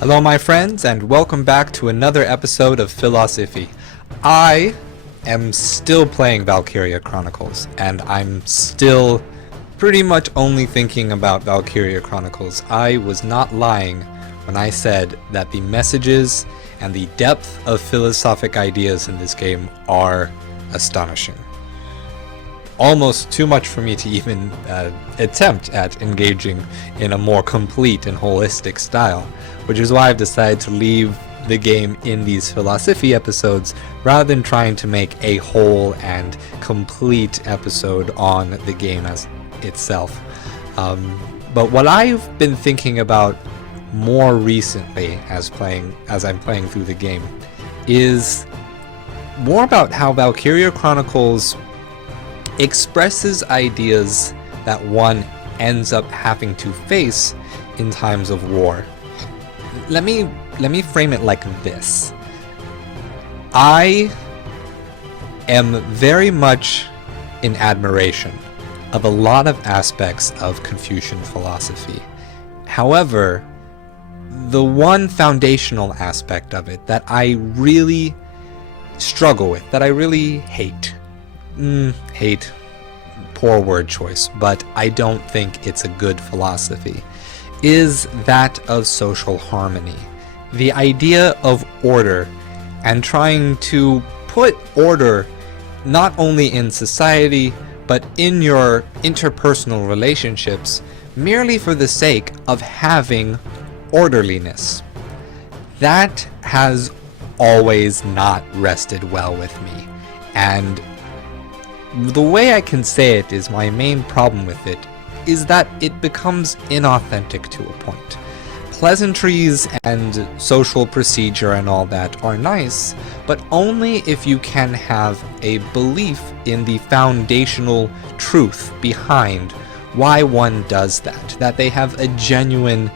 Hello my friends, and welcome back to another episode of Philos-Iffy. I am still playing Valkyria Chronicles, and I'm still pretty much only thinking about Valkyria Chronicles. I was not lying when I said that the messages and the depth of philosophic ideas in this game are astonishing. Almost too much for me to even attempt at engaging in a more complete and holistic style, which is why I've decided to leave the game in these Philos-Iffy episodes rather than trying to make a whole and complete episode on the game as itself. But what I've been thinking about more recently as I'm playing through the game is more about how Valkyria Chronicles expresses ideas that one ends up having to face in times of war. Let me frame it like this. I am very much in admiration of a lot of aspects of Confucian philosophy. However, the one foundational aspect of it that I really struggle with, that I really hate, poor word choice, but I don't think it's a good philosophy, is that of social harmony. The idea of order, and trying to put order not only in society, but in your interpersonal relationships, merely for the sake of having orderliness. That has always not rested well with me, and the way I can say it is my main problem with it is that it becomes inauthentic to a point. Pleasantries and social procedure and all that are nice, but only if you can have a belief in the foundational truth behind why one does that they have a genuine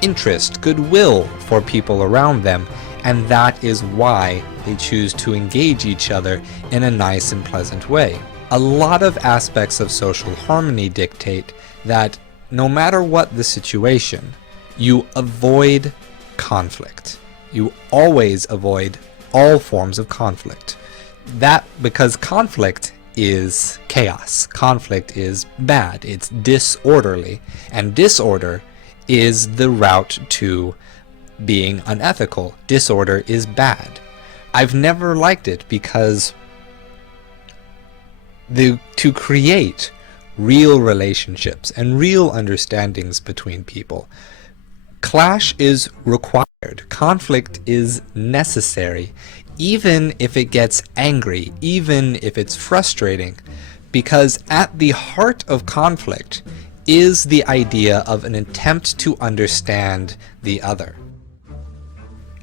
interest, goodwill for people around them, and that is why they choose to engage each other in a nice and pleasant way. A lot of aspects of social harmony dictate that no matter what the situation, you avoid conflict. You always avoid all forms of conflict. That because conflict is chaos. Conflict is bad. It's disorderly. And disorder is the route to being unethical. Disorder is bad. I've never liked it because to create real relationships and real understandings between people, clash is required. Conflict is necessary, even if it gets angry, even if it's frustrating, because at the heart of conflict is the idea of an attempt to understand the other.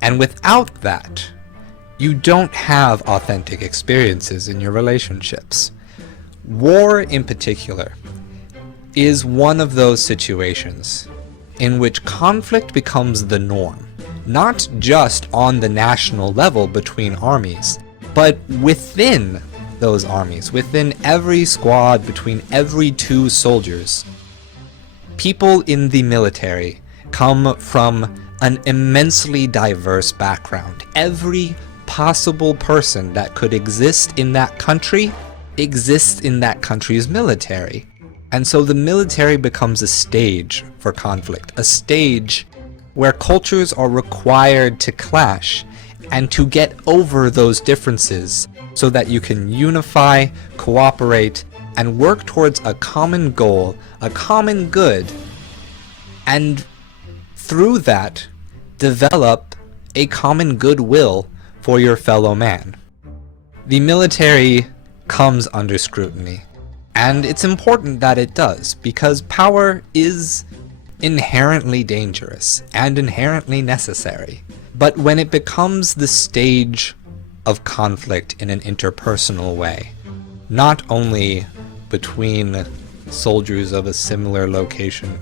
And without that, you don't have authentic experiences in your relationships. War, in particular, is one of those situations in which conflict becomes the norm, not just on the national level between armies, but within those armies, within every squad, between every two soldiers. People in the military come from an immensely diverse background. Every possible person that could exist in that country exists in that country's military. And so the military becomes a stage for conflict, a stage where cultures are required to clash and to get over those differences so that you can unify, cooperate, and work towards a common goal, a common good, and through that, develop a common goodwill for your fellow man. The military comes under scrutiny, and it's important that it does, because power is inherently dangerous and inherently necessary. But when it becomes the stage of conflict in an interpersonal way, not only between soldiers of a similar location,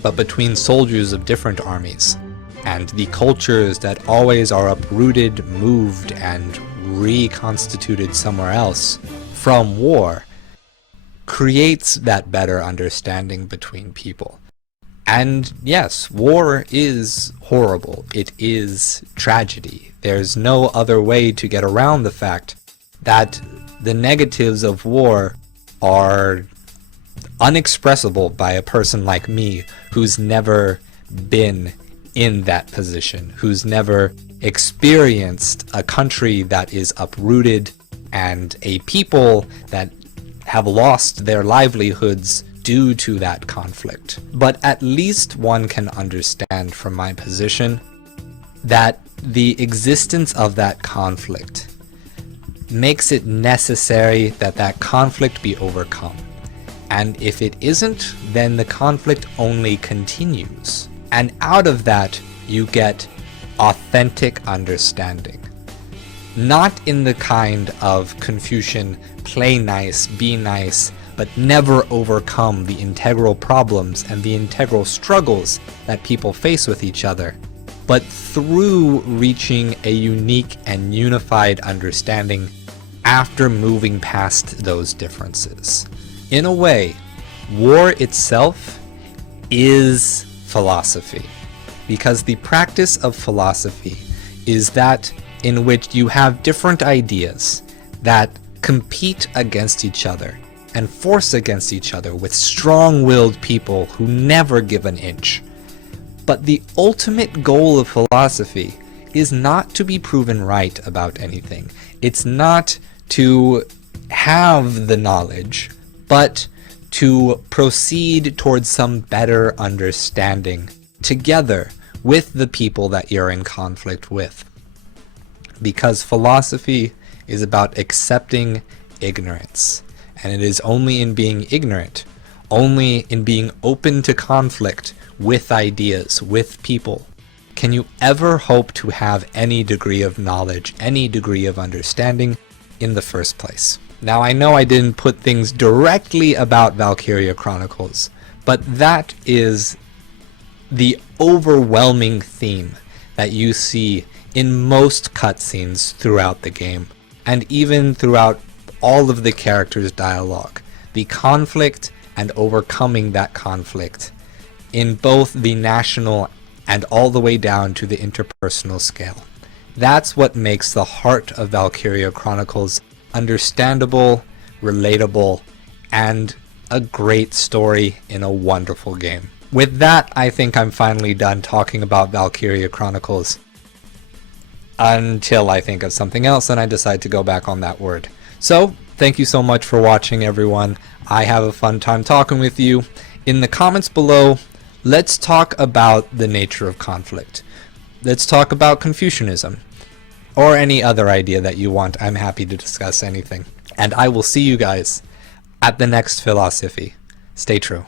but between soldiers of different armies, and the cultures that always are uprooted, moved, and reconstituted somewhere else from war, creates that better understanding between people. And yes, war is horrible. It is tragedy. There's no other way to get around the fact that the negatives of war are unexpressible by a person like me who's never been in that position, who's never experienced a country that is uprooted and a people that have lost their livelihoods due to that conflict. But at least one can understand from my position that the existence of that conflict makes it necessary that that conflict be overcome. And if it isn't, then the conflict only continues. And out of that, you get authentic understanding. Not in the kind of Confucian play nice, be nice, but never overcome the integral problems and the integral struggles that people face with each other, but through reaching a unique and unified understanding after moving past those differences. In a way, war itself is philosophy, because the practice of philosophy is that in which you have different ideas that compete against each other and force against each other with strong-willed people who never give an inch. But the ultimate goal of philosophy is not to be proven right about anything. It's not to have the knowledge, but to proceed towards some better understanding together with the people that you're in conflict with. Because philosophy is about accepting ignorance. And it is only in being ignorant, only in being open to conflict with ideas, with people, can you ever hope to have any degree of knowledge, any degree of understanding in the first place. Now, I know I didn't put things directly about Valkyria Chronicles, but that is the overwhelming theme that you see in most cutscenes throughout the game, and even throughout all of the characters' dialogue. The conflict and overcoming that conflict in both the national and all the way down to the interpersonal scale. That's what makes the heart of Valkyria Chronicles understandable, relatable, and a great story in a wonderful game. With that, I think I'm finally done talking about Valkyria Chronicles, until I think of something else and I decide to go back on that word. So, thank you so much for watching, everyone. I have a fun time talking with you. In the comments below, let's talk about the nature of conflict. Let's talk about Confucianism, or any other idea that you want. I'm happy to discuss anything. And I will see you guys at the next Philos-Iffy. Stay true.